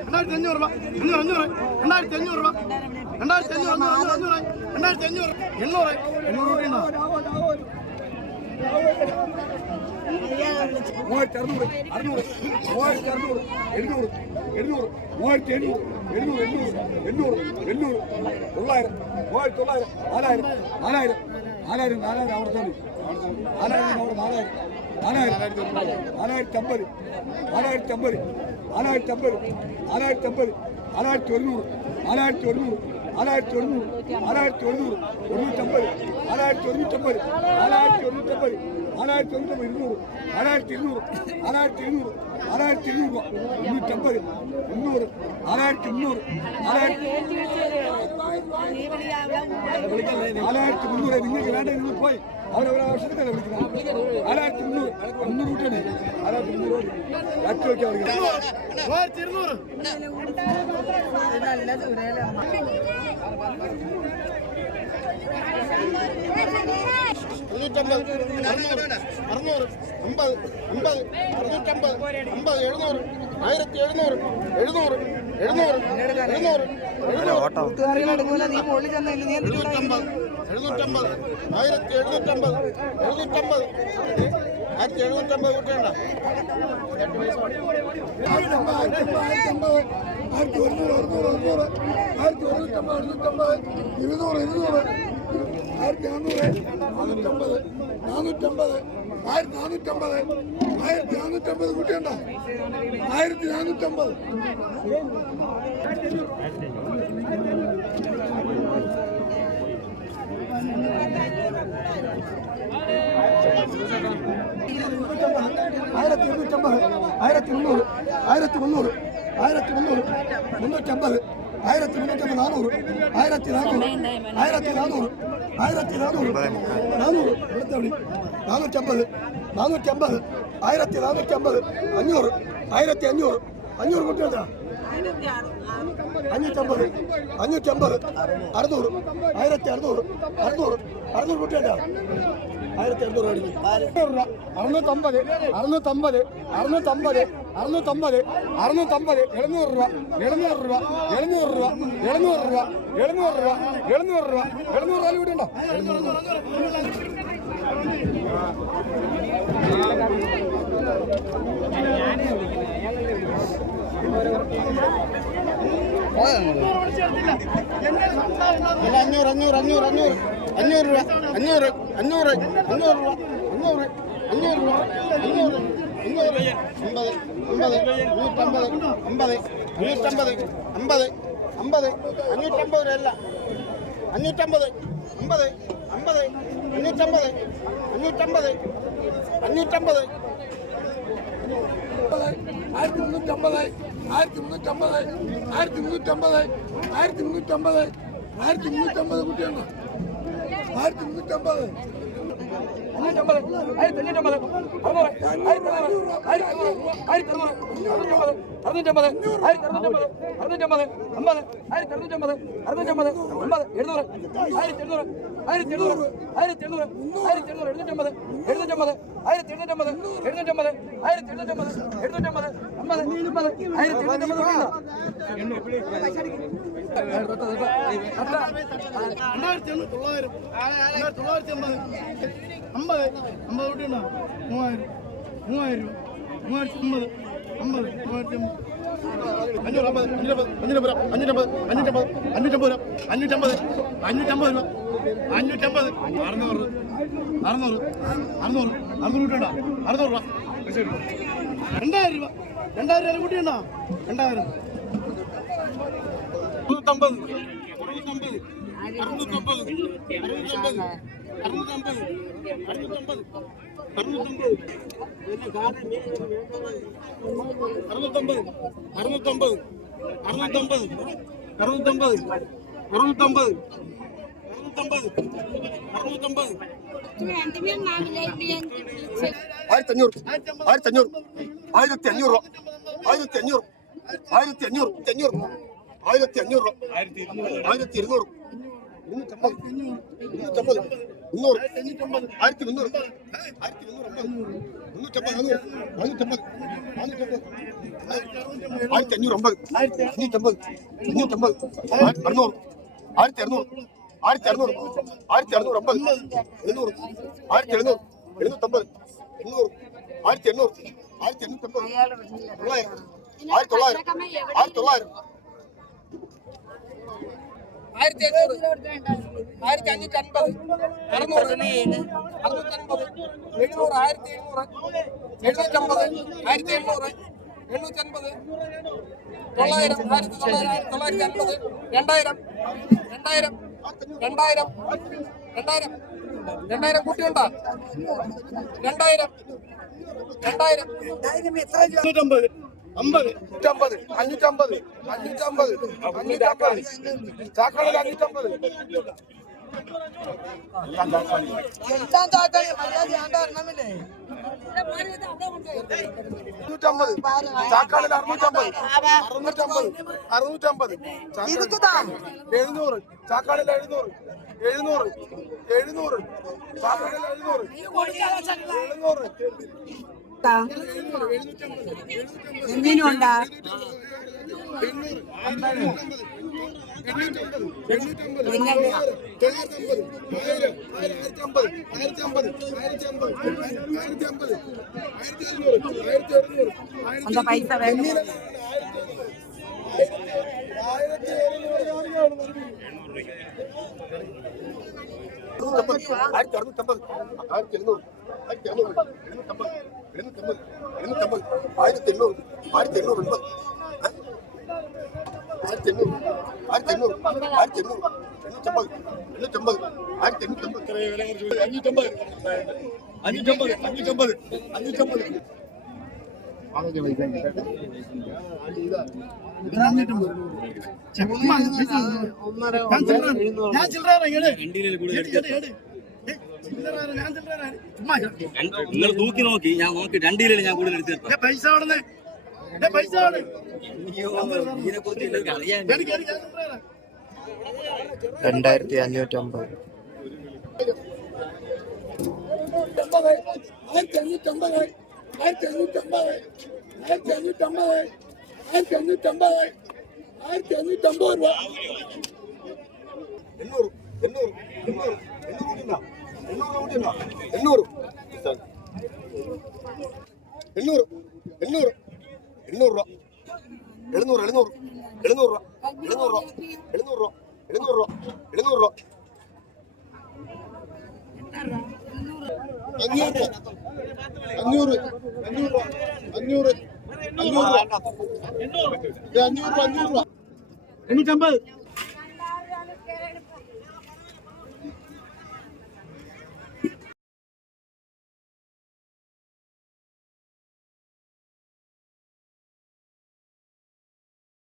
രണ്ടായിരത്തി അഞ്ഞൂറ് രൂപ അഞ്ഞൂറ് അഞ്ഞൂറ് രണ്ടായിരത്തി അഞ്ഞൂറ് രൂപ രണ്ടായിരത്തി അഞ്ഞൂറ് അഞ്ഞൂറ് അഞ്ഞൂറ് രണ്ടായിരത്തി അഞ്ഞൂറ് എണ്ണൂറ് എണ്ണൂറ് രൂപ മൂവായിരത്തി അറുന്നൂറ് നാലായിരം നാലായിരം നാലായിരം അവിടെ തന്നെ ஆறாயிரத்தி ஆறாயிரம் ஆறாயிரத்தி ஆறாயிரத்தி ஐம்பது ஆறாயிரத்தி ஐம்பது ஆறாயிரத்தி ஐம்பது ஆறாயிரத்தி ஐம்பது ஆறாயிரத்தி ஒருநூறு ஆறாயிரத்தி ஒருநூறு ஆறாயிரத்தி ஒருநூறு ஆறாயிரத்தி ஒருநூறு ஆறாயிரத்தி ஒன்று இருநூறு ஆறாயிரத்தி இருநூறு ஆறாயிரத்தி இருநூறு ஆறாயிரத்தி இருநூறுவா முன்னூற்றி ஐம்பது முந்நூறு ஆறாயிரத்தி முந்நூறு ஆறாயிரத்தி ஆறாயிரத்தி முந்நூறு நீங்கள் வேண்டாம் நீங்கள் போய் அவர் ஒரு வருஷத்துக்கு விളിக்கலாம் ஆறாயிரத்தி முந்நூறு முந்நூறு விட்டேனே ஆறாயிரத்தி முந்நூறு லட்சம் வைக்க அவருக்கு ஆயிரத்தி இருநூறு മുന്നൂറ്റമ്പത് അറുന്നൂറ് അറുന്നൂറ് അമ്പത് അമ്പത് അറുന്നൂറ്റമ്പത് അമ്പത് എഴുന്നൂറ് ആയിരത്തി എഴുന്നൂറ് എഴുന്നൂറ് എഴുന്നൂറ് എഴുന്നൂറ് എഴുന്നൂറ്റമ്പത് എഴുന്നൂറ്റമ്പത് ആയിരത്തി എഴുന്നൂറ്റമ്പത് എഴുന്നൂറ്റമ്പത്. ആയിരത്തി എഴുന്നൂറ്റമ്പത് കൂട്ടേണ്ട ആയിരത്തി ഒരുന്നൂറ് ഒരുന്നൂറ് ഒരുന്നൂറ് ആയിരത്തി ഒരുന്നൂറ്റമ്പത് ഒരുന്നൂറ്റമ്പത് ഇരുന്നൂറ് ഇരുന്നൂറ്. ആയിരത്തി നാനൂറ് നാനൂറ്റമ്പത് നാനൂറ്റമ്പത് ആയിരത്തി നാനൂറ്റമ്പത് ആയിരത്തി നാനൂറ്റമ്പത് കൂട്ടിയുണ്ട. ആയിരത്തി നാനൂറ്റമ്പത് ആയിരത്തി ഇരുന്നൂറ്റമ്പത് ആയിരത്തി മുന്നൂറ് ആയിരത്തി മുന്നൂറ് ആയിരത്തി മുന്നൂറ് മുന്നൂറ്റമ്പത് ആയിരത്തി മുന്നൂറ്റമ്പത് നാനൂറ് ആയിരത്തി നാനൂറ് ആയിരത്തി നാനൂറ് ആയിരത്തി നാനൂറ്. നാനൂറ് ഇവിടുത്തെ വിളി നാനൂറ്റമ്പത്. നാനൂറ്റമ്പത്. ആയിരത്തി നാനൂറ്റമ്പത് അഞ്ഞൂറ്. ആയിരത്തി അഞ്ഞൂറ് അഞ്ഞൂറ് കുട്ടികളുടെ അഞ്ഞൂറ്റമ്പത്. അഞ്ഞൂറ്റമ്പത്. അറുന്നൂറ്. ആയിരത്തി അറുന്നൂറ്. അറുന്നൂറ് അറുന്നൂറ് കുട്ടികളുടെ ആയിരത്തി അറുന്നൂറ് അടിക്കും അറുന്നൂറ്റമ്പത് അറുന്നൂറ്റമ്പത് അറുന്നൂറ്റമ്പത് അറുന്നൂറ്റമ്പത് അറുന്നൂറ്റമ്പത് എഴുന്നൂറ് രൂപ എഴുന്നൂറ് രൂപ എഴുന്നൂറ് രൂപ എഴുന്നൂറ് രൂപ എഴുന്നൂറ് രൂപ എഴുന്നൂറ് രൂപ എഴുന്നൂറ് രൂപ കൂടി ഉണ്ടോ അഞ്ഞൂറ് അഞ്ഞൂറ് അഞ്ഞൂറ് അഞ്ഞൂറ് അഞ്ഞൂറ് രൂപ അഞ്ഞൂറ് അഞ്ഞൂറ് അഞ്ഞൂറ് രൂപ അഞ്ഞൂറ് അഞ്ഞൂറ് രൂപ അഞ്ഞൂറ് അഞ്ഞൂറ് അമ്പത് അമ്പത് നൂറ്റമ്പത് അമ്പത് അഞ്ഞൂറ്റമ്പത് അമ്പത് അമ്പത് അഞ്ഞൂറ്റമ്പത് രൂപ അല്ല അഞ്ഞൂറ്റമ്പത് അമ്പത് അമ്പത് അഞ്ഞൂറ്റമ്പത് അഞ്ഞൂറ്റമ്പത് അഞ്ഞൂറ്റമ്പത്. ആയിരത്തി മുന്നൂറ്റമ്പത് ആയിരത്തി മുന്നൂറ്റമ്പത് ആയിരത്തി മുന്നൂറ്റമ്പത് ആയിരത്തി മുന്നൂറ്റമ്പത് ആയിരത്തി മുന്നൂറ്റമ്പത് parte muito ambulante. അഞ്ഞൂറ്റമ്പത് ആയിരത്തി അഞ്ഞൂറ്റമ്പത് അറുന്നൂറ് ആയിരത്തി അറുന്നൂറ് ആയിരത്തി അറുന്നൂറ് ആയിരത്തി അറുന്നൂറ് അറുന്നൂറ്റമ്പത് ആയിരത്തി അറുന്നൂറ്റമ്പത് അറുന്നൂറ്റമ്പത് അമ്പത് ആയിരത്തി അറുന്നൂറ്റമ്പത് അറുന്നൂറ്റമ്പത് അമ്പത് അമ്പത് അമ്പത് കൂട്ടിയുണ്ടോ മൂവായിരം മൂവായിരം രൂപ. മൂവായിരത്തി അമ്പത് അമ്പത് മൂവായിരത്തി അമ്പത്. അഞ്ഞൂറ് അമ്പത് അഞ്ഞൂറ്റമ്പത് അഞ്ഞൂറ്റമ്പത് അഞ്ഞൂറ്റമ്പത് അഞ്ഞൂറ്റമ്പത് രണ്ടായിരം അറുന്നൂറ്റമ്പത് അറുന്നൂറ്റമ്പത് അറുന്നൂറ്റമ്പത് അറുന്നൂറ്റമ്പത് അറുന്നൂറ്റമ്പത് അറുന്നൂറ്റമ്പത് അറുന്നൂറ്റമ്പത് അറുന്നൂറ്റമ്പത് ആയിരത്തി അഞ്ഞൂറ് ആയിരത്തി അഞ്ഞൂറ് ആയിരത്തി അഞ്ഞൂറ് ആയിരത്തി അഞ്ഞൂറ് അഞ്ഞൂറ് ആയിരത്തി അഞ്ഞൂറ് ആയിരത്തി ഇരുന്നൂറ് ഇരുന്നൂറ്റമ്പത് ഇരുന്നൂറ്റമ്പത് മുന്നൂറ്. ആയിരത്തി മുന്നൂറ് ആയിരത്തി മുന്നൂറ് മുന്നൂറ്റമ്പത്. നാനൂറ്. നാനൂറ്റമ്പത്. നാനൂറ്റമ്പത്. ആയിരത്തി അഞ്ഞൂറ് അമ്പത് അഞ്ഞൂറ്റമ്പത് അഞ്ഞൂറ്റമ്പത് ആയിരത്തി അറുന്നൂറ് ആയിരത്തി അറുന്നൂറ് ആയിരത്തി അറുന്നൂറ് ആയിരത്തി തൊള്ളായിരം. ആയിരത്തി തൊള്ളായിരം. ആയിരത്തി അഞ്ഞൂറ് ആയിരത്തി അഞ്ഞൂറ്റി അൻപത് അറുന്നൂറ് അറുന്നൂറ്റൻപത്. എഴുന്നൂറ് ആയിരത്തി എഴുന്നൂറ് എഴുന്നൂറ്റമ്പത് ആയിരത്തി എണ്ണൂറ് എണ്ണൂറ്റൻപത്. തൊള്ളായിരം ആയിരത്തി തൊള്ളായിരം തൊള്ളായിരത്തി അൻപത് രണ്ടായിരം. രണ്ടായിരം. രണ്ടായിരം. രണ്ടായിരം. രണ്ടായിരം കൂട്ടിയുണ്ടോ? രണ്ടായിരം. രണ്ടായിരം. അഞ്ഞൂറ്റമ്പത് അമ്പത് അഞ്ഞൂറ്റമ്പത് അഞ്ഞൂറ്റമ്പത് അഞ്ഞൂറ്റമ്പത്. അഞ്ഞൂറ്റമ്പത്. ചാക്കളിൽ അഞ്ഞൂറ്റമ്പത്. അറുന്നൂറ്റമ്പത്. ചാക്കാളിൽ അറുന്നൂറ്റമ്പത്. അറുന്നൂറ്റമ്പത് അറുന്നൂറ്റമ്പത് എഴുന്നൂറ്. ചാക്കാളിൽ എഴുന്നൂറ്. എഴുന്നൂറ്. എഴുന്നൂറ്. എഴുന്നൂറ്. എഴുന്നൂറ്. എന്തിനുണ്ടാ എന്താ പൈസ വേണ്ട ആയിരത്തി അറുന്നൂറ്റമ്പത്. ആയിരത്തി എഴുന്നൂറ് ആയിരത്തി അറുന്നൂറ്. എഴുന്നൂറ്റമ്പത് എഴുന്നൂറ്റമ്പത് എഴുന്നൂറ്റമ്പത് ആയിരത്തി എണ്ണൂറ് ആയിരത്തി എണ്ണൂറ് എൺപത് ആയിരത്തി എണ്ണൂറ് ആയിരത്തി എണ്ണൂറ് ആയിരത്തി എണ്ണൂറ് എണ്ണൂറ്റമ്പത് എണ്ണൂറ്റമ്പത് ആയിരത്തി എണ്ണൂറ്റമ്പത് അഞ്ഞൂറ്റമ്പത് അഞ്ഞൂറ്റമ്പത് അഞ്ഞൂറ്റമ്പത് അഞ്ഞൂറ്റമ്പത് അഞ്ഞൂറ്റമ്പത് ചുമ്മാ അങ്ങ് പൈസ തന്നു. ഞാൻ ചില്ലറ നിങ്ങൾ തൂക്കി നോക്കി ഞാൻ നോക്കി രണ്ടിലും ഞാൻ കൂടുതൽ എടുത്തു പൈസ പൈസ രണ്ടായിരത്തി അഞ്ഞൂറ്റമ്പത് ആയിരത്തി അഞ്ഞൂറ്റമ്പത് ആയിരത്തി അഞ്ഞൂറ്റമ്പത് ആയിരത്തി അഞ്ഞൂറ്റമ്പത് ആയിരത്തി അഞ്ഞൂറ്റമ്പത് ആയിരത്തി അഞ്ഞൂറ്റമ്പത്. രൂപ എണ്ണൂറ് എണ്ണൂറ് എണ്ണൂറ് എണ്ണൂറ് എണ്ണൂറ്. എണ്ണൂറ്. എണ്ണൂറ്. എണ്ണൂറ് രൂപ. എഴുന്നൂറ് എഴുന്നൂറ് എഴുന്നൂറ് രൂപ. എഴുന്നൂറ് രൂപ. എഴുന്നൂറ് രൂപ. എഴുന്നൂറ് രൂപ. എഴുന്നൂറ് രൂപ. അഞ്ഞൂറ്. അഞ്ഞൂറ്. അഞ്ഞൂറ്. അഞ്ഞൂറ് അഞ്ഞൂറ് അഞ്ഞൂറ് രൂപ. അഞ്ഞൂറ് രൂപ. എണ്ണൂറ്റമ്പത്.